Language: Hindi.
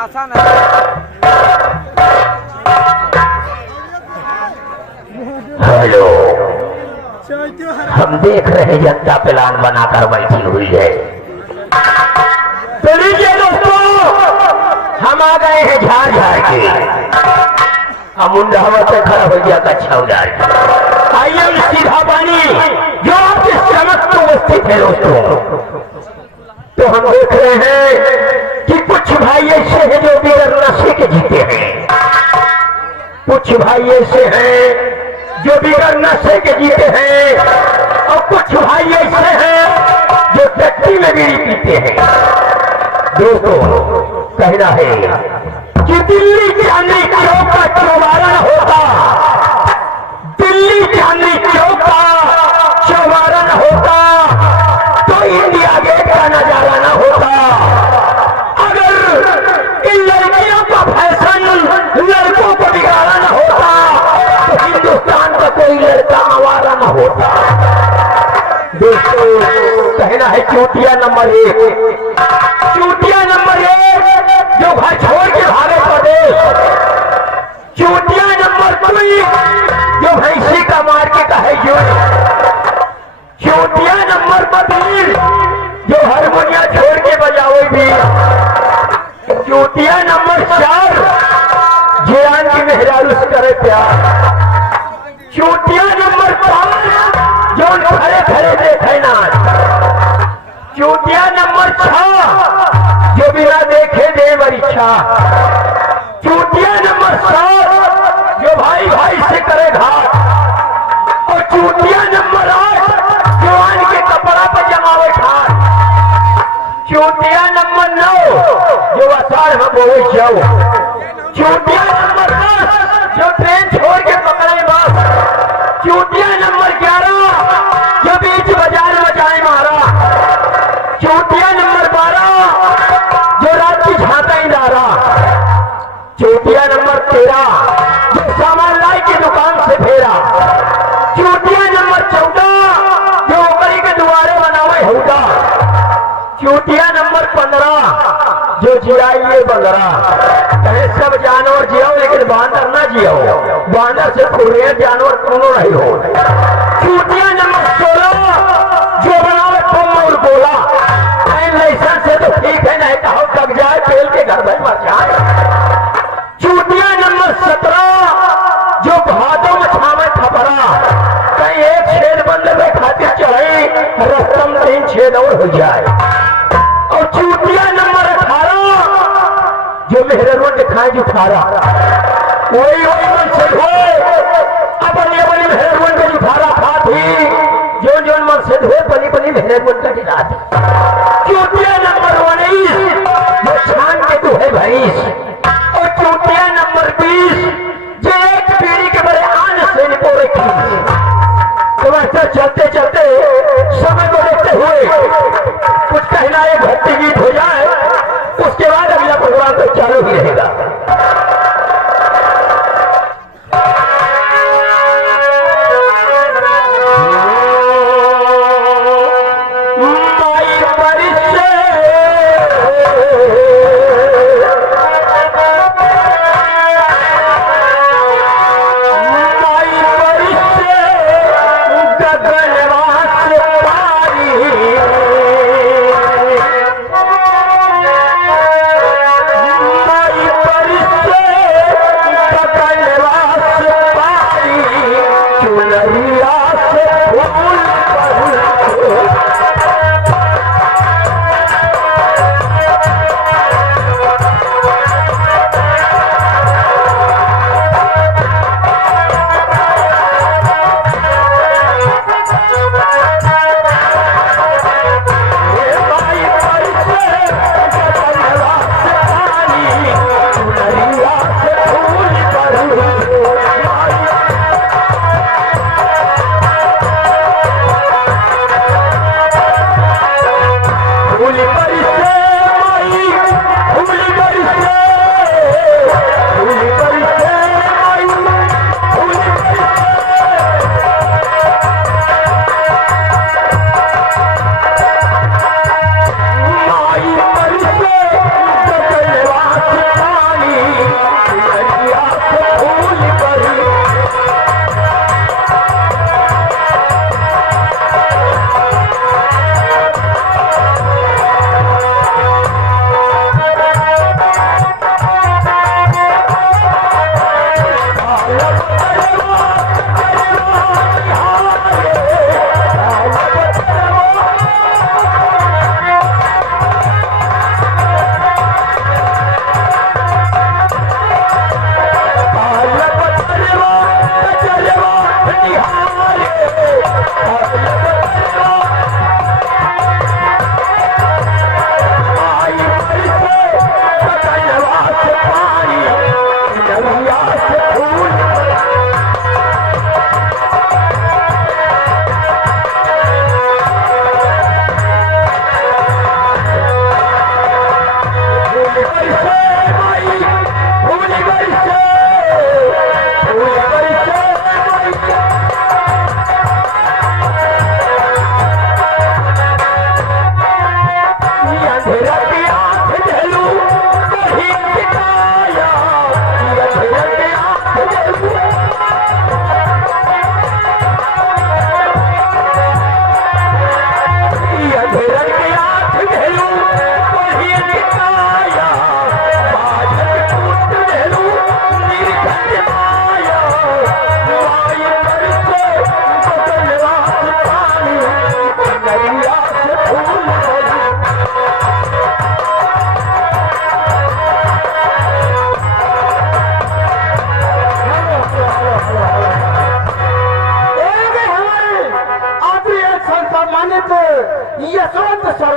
तमाशा नहीं। हेलो, हम देख रहे हैं जनता प्लान बनाकर बैठी हुई है। तो लीजिए दोस्तों, हम आ गए हैं झाड़ झाड़ के। हम मुंडा से खड़ा हो गया कच्छा उजाड़ के। आइए सीधा पानी जो आपके समस्त उपस्थित है दोस्तों। तो हम देख रहे हैं कि कुछ भाई ऐसे हैं जो बिगर नशे के जीते हैं, कुछ भाई ऐसे हैं जो बिगर नशे के जीते हैं, और कुछ भाई ऐसे हैं जो टट्टी में बीड़ी पीते हैं। दोस्तों, कहना है कि दिल्ली चांदनी चौक का चौबारा न होता, दिल्ली चांदनी चौक का चौबारा न होता तो इंडिया गेट का नजारा न होता। अगर इन लड़कियों का फैशन लड़कों को बिगाड़ा न होता तो हिंदुस्तान का कोई लड़का आवारा न होता। दोस्तों, कहना है चूतिया नंबर 1, चूतिया नंबर 1 जो घर छोड़ के भागे प्रदेश, चूतिया नंबर 2 जो भैंसी का मार के कहे जो, चूतिया नंबर 3 जो हारमोनिया छोड़ के बजाओ भी, चूतिया नंबर 4 जियान की मेहरारू से करे प्यार, चूतिया नंबर 5 जो खड़े खड़े देखे नाच, चूतिया नंबर 6 जो बिना देखे दे परीक्षा, चूतिया नंबर 7 जो भाई भाई से करे घाट, और चूतिया नंबर 8 जो आन के कपड़ा पर जमावे ठाट, चूतिया नंबर 9 जो अषाढ़ में बोले जाओ, चूतिया नंबर 10 जो ट्रेन छोड़ के पकड़े बस, चूतिया नंबर 11 जो बीच बाजार में जाए मारा, चूतिया नंबर 12 जो रात की झांका ही डारा, चूतिया नंबर 13 जो सामान लाई की दुकान से फेरा, चूतिया नंबर 14 जो ओकरी के दुआरे बनावे हौदा, चूतिया नंबर 15 जो जियाइए बंदरा। कहे सब जानवर जियो लेकिन बांदर ना जियो, बांदर से खुले जानवर दोनों नहीं हो। चूतिया नंबर 16 जो बनावे तुम और बोला, लाइसेंस से तो ठीक है, नहीं तो तक जाए पेल के घर में मर जाए। चूतिया नंबर 17 जो भादों में छावे थपरा, कहीं एक छेद बंद में खातिर चढ़े रस्तम 3 छेद और हो जाए। और चूतिया नंबर 18 जो मेहरवन दिखाए जो खारा, वही वही मन से धोए अपनी अपनी मेहरवन का जुठारा खाती, जो जो मन से धोए बनी बनी मेहरवन का दिला थी। चूतिया नंबर 19 जो छान के दुहे भैंस, और चूतिया नंबर 20 जो एक पीढ़ी के बड़े आन से निपो रखी। तो ऐसा चलते चलते समय को देखते हुए कुछ कहना एक भक्ति गीत हो जाए, उसके बाद अगला प्रोग्राम तो चालू ही रहेगा। गगन सम्मानित यशवंत सर